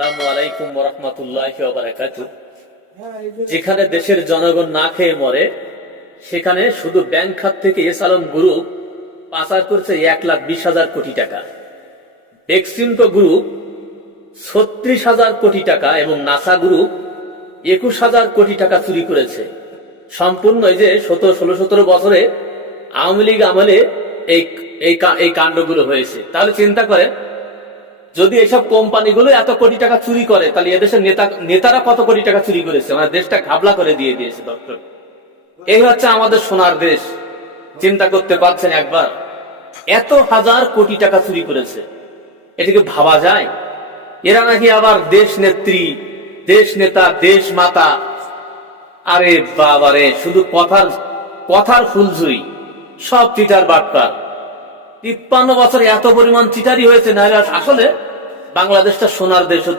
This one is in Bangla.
আসসালামু আলাইকুম ওয়া রাহমাতুল্লাহি ওয়া বারাকাতুহু। যেখানে দেশের জনগণ না খেয়ে মরে, সেখানে শুধু ব্যাংক খাত থেকে এসালন গ্রুপ পাচার করছে 1,20,000 কোটি টাকা, বেক্সিমকো গ্রুপ 36,000 কোটি টাকা এবং নাসা গ্রুপ 21,000 কোটি টাকা চুরি করেছে। সম্পূর্ণ এই যে 16-17 বছরে আওয়ামী লীগ আমলে এই কাণ্ডগুলো হয়েছে। তাহলে চিন্তা করেন, যদি এইসব কোম্পানিগুলো এত কোটি টাকা চুরি করে, তাহলে এদেশের নেতারা কত কোটি টাকা চুরি করেছে, মানে দেশটা ঘাবলা করে দিয়ে দিয়েছে। ডক্টর, এই হচ্ছে আমাদের সোনার দেশ। চিন্তা করতে পারছেন একবার, এত হাজার কোটি টাকা চুরি করেছে, এটাকে ভাবা যায়? এরা নাকি আবার দেশ নেত্রী, দেশ নেতা, দেশ মাতা। আরে বাবারে, শুধু কথার ফুলঝুরি, সব চিটার বাটপার। 53 বছরে এত পরিমাণ চিটারি হয়েছে, না আসলে বাংলাদেশটা সোনার দেশ।